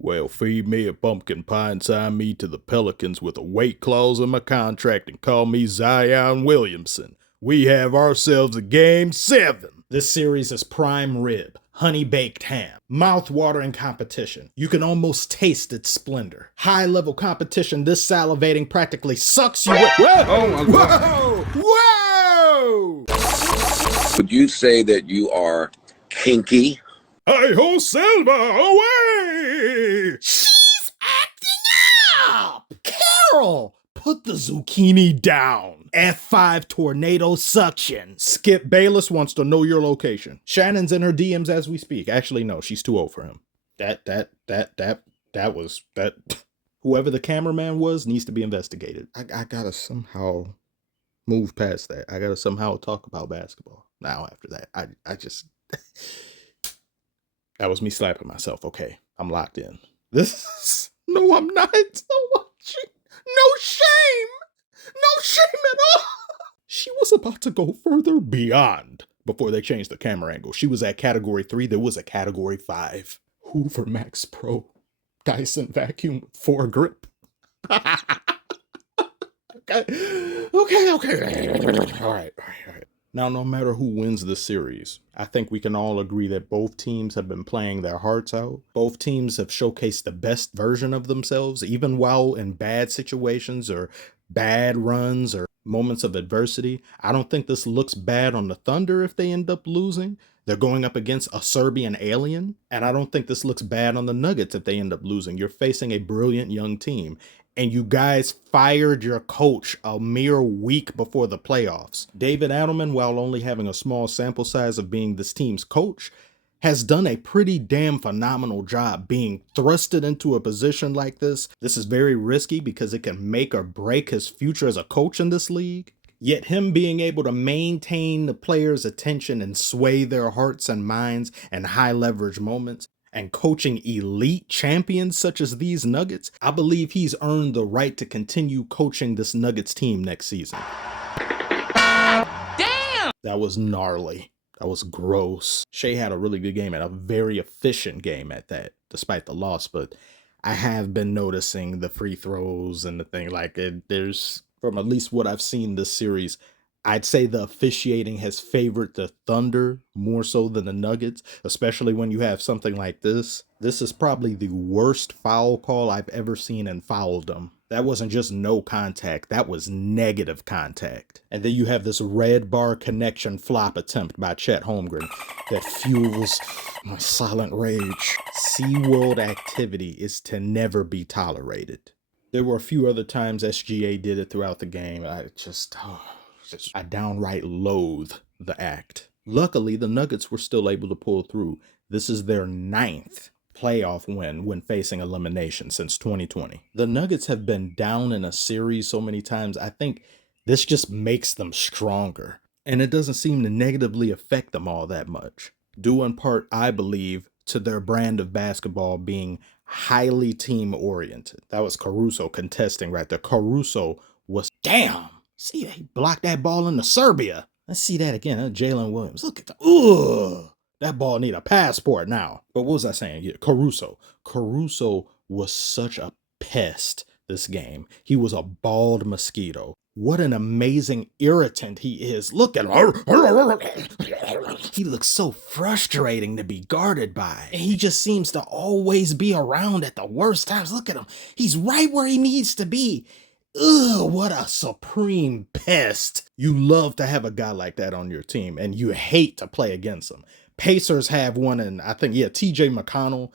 Well, feed me a pumpkin pie and sign me to the Pelicans with a weight clause in my contract and call me Zion Williamson. We have ourselves a Game 7. This series is prime rib, honey-baked ham, mouth-watering competition. You can almost taste its splendor. High-level competition this salivating practically sucks you in. Whoa! Oh my God. Whoa! Whoa! Would you say that you are kinky? Hi-ho, Silva, away! She's acting up! Carol! Put the zucchini down. F5 tornado suction. Skip Bayless wants to know your location. Shannon's in her DMs as we speak. Actually, no, she's too old for him. That was whoever the cameraman was needs to be investigated. I gotta somehow move past that. I gotta somehow talk about basketball. Now after that, I just that was me slapping myself. Okay, I'm locked in. No, I'm not. No shame! No shame at all! She was about to go further beyond before they changed the camera angle. She was at category 3. There was a category 5. Hoover Max Pro Dyson vacuum 4 grip. Okay. All right. Now, no matter who wins this series, I think we can all agree that both teams have been playing their hearts out. Both teams have showcased the best version of themselves, even while in bad situations or bad runs or moments of adversity. I don't think this looks bad on the Thunder if they end up losing. They're going up against a Serbian alien. And I don't think this looks bad on the Nuggets if they end up losing. You're facing a brilliant young team. And you guys fired your coach a mere week before the playoffs. David Adelman, while only having a small sample size of being this team's coach, has done a pretty damn phenomenal job being thrusted into a position like this. This is very risky because it can make or break his future as a coach in this league. Yet him being able to maintain the players' attention and sway their hearts and minds in high leverage moments, and coaching elite champions such as these Nuggets, I believe he's earned the right to continue coaching this Nuggets team next season. Damn! That was gnarly. That was gross. Shai had a really good game and a very efficient game at that, despite the loss. But I have been noticing the free throws and the thing there's, from at least what I've seen this series, I'd say the officiating has favored the Thunder more so than the Nuggets, especially when you have something like this. This is probably the worst foul call I've ever seen in fouldom. That wasn't just no contact, that was negative contact. And then you have this red bar connection flop attempt by Chet Holmgren that fuels my silent rage. SeaWorld activity is to never be tolerated. There were a few other times SGA did it throughout the game. I downright loathe the act. Luckily, the Nuggets were still able to pull through. This is their 9th playoff win when facing elimination since 2020. The Nuggets have been down in a series so many times. I think this just makes them stronger. And it doesn't seem to negatively affect them all that much. Due in part, I believe, to their brand of basketball being highly team-oriented. That was Caruso contesting right there. Caruso was, damn! See, they blocked that ball into Serbia. Let's see that again. Jalen Williams. Look at that. Ugh. That ball need a passport now. But what was I saying? Yeah, Caruso. Caruso was such a pest this game. He was a bald mosquito. What an amazing irritant he is. Look at him. He looks so frustrating to be guarded by. And he just seems to always be around at the worst times. Look at him. He's right where he needs to be. Ugh, what a supreme pest. You love to have a guy like that on your team, and you hate to play against him. Pacers have one, and I think, TJ McConnell.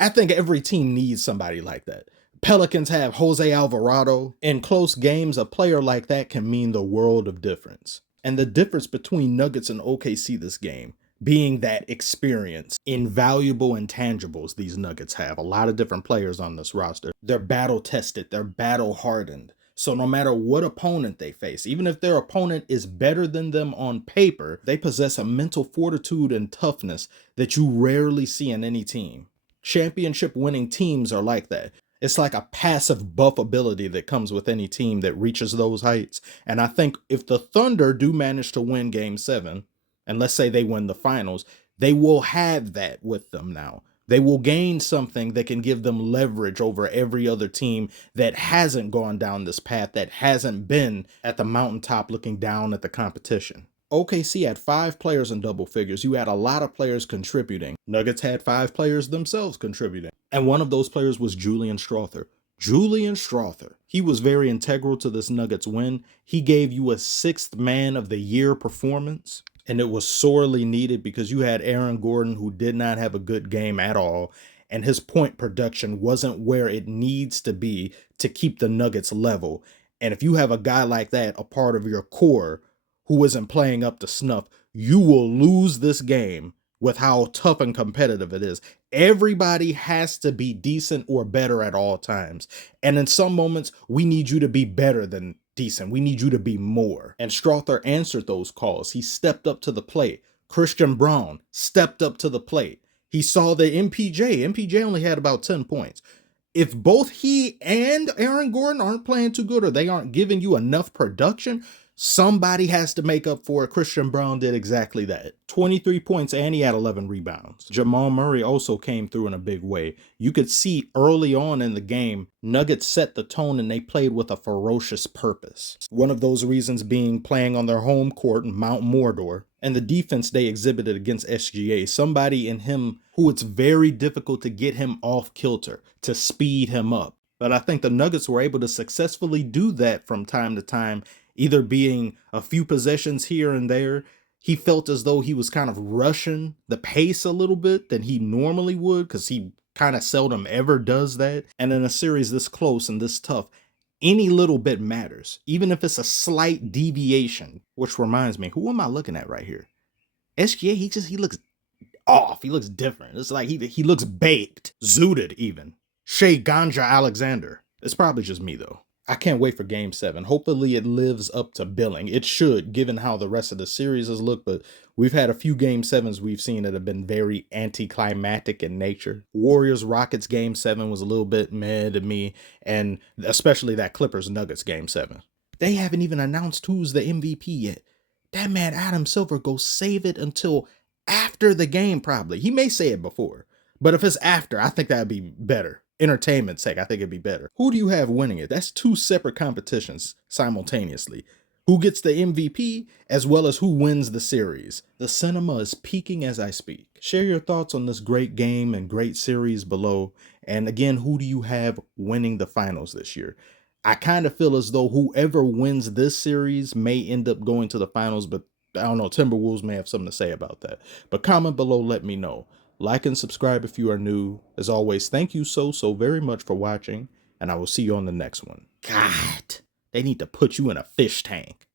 I think every team needs somebody like that. Pelicans have Jose Alvarado. In close games, a player like that can mean the world of difference. And the difference between Nuggets and OKC this game being that experience, invaluable intangibles these Nuggets have. A lot of different players on this roster. They're battle tested. They're battle hardened. So no matter what opponent they face, even if their opponent is better than them on paper, they possess a mental fortitude and toughness that you rarely see in any team. Championship winning teams are like that. It's like a passive buff ability that comes with any team that reaches those heights. And I think if the Thunder do manage to win Game 7, and let's say they win the finals, they will have that with them now. They will gain something that can give them leverage over every other team that hasn't gone down this path, that hasn't been at the mountaintop looking down at the competition. OKC had 5 players in double figures. You had a lot of players contributing. Nuggets had 5 players themselves contributing. And one of those players was Julian Strawther. Julian Strawther. He was very integral to this Nuggets win. He gave you a 6th man of the year performance. And it was sorely needed because you had Aaron Gordon, who did not have a good game at all. And his point production wasn't where it needs to be to keep the Nuggets level. And if you have a guy like that, a part of your core, who isn't playing up to snuff, you will lose this game with how tough and competitive it is. Everybody has to be decent or better at all times. And in some moments, we need you to be better than decent. We need you to be more. And Strawther answered those calls. He stepped up to the plate. Christian Braun stepped up to the plate. He saw the MPJ. MPJ only had about 10 points. If both he and Aaron Gordon aren't playing too good or they aren't giving you enough production, somebody has to make up for it. Christian Braun did exactly that. 23 points and he had 11 rebounds. Jamal Murray also came through in a big way. You could see early on in the game, Nuggets set the tone and they played with a ferocious purpose. One of those reasons being playing on their home court in Mount Mordor and the defense they exhibited against SGA. Somebody in him who it's very difficult to get him off kilter, to speed him up. But I think the Nuggets were able to successfully do that from time to time, either being a few possessions here and there. He felt as though he was kind of rushing the pace a little bit than he normally would, because he kind of seldom ever does that. And in a series this close and this tough, any little bit matters, even if it's a slight deviation. Which reminds me, who am I looking at right here? SGA, he looks off. He looks different. It's like he looks baked, zooted even. Shai Gilgeous-alexander. It's probably just me though. I can't wait for Game 7. Hopefully it lives up to billing. It should, given how the rest of the series has looked, but we've had a few Game 7s we've seen that have been very anticlimactic in nature. Warriors-Rockets Game 7 was a little bit meh to me, and especially that Clippers-Nuggets Game 7. They haven't even announced who's the MVP yet. That man Adam Silver goes save it until after the game probably. He may say it before, but if it's after, I think that'd be better. Entertainment's sake, I think it'd be better. Who do you have winning it? That's 2 separate competitions simultaneously. Who gets the MVP as well as who wins the series? The cinema is peaking as I speak. Share your thoughts on this great game and great series below. And again, who do you have winning the finals this year? I kind of feel as though whoever wins this series may end up going to the finals, but I don't know, Timberwolves may have something to say about that. But comment below, let me know. Like and subscribe if you are new. As always, thank you so very much for watching, and I will see you on the next one. God, they need to put you in a fish tank.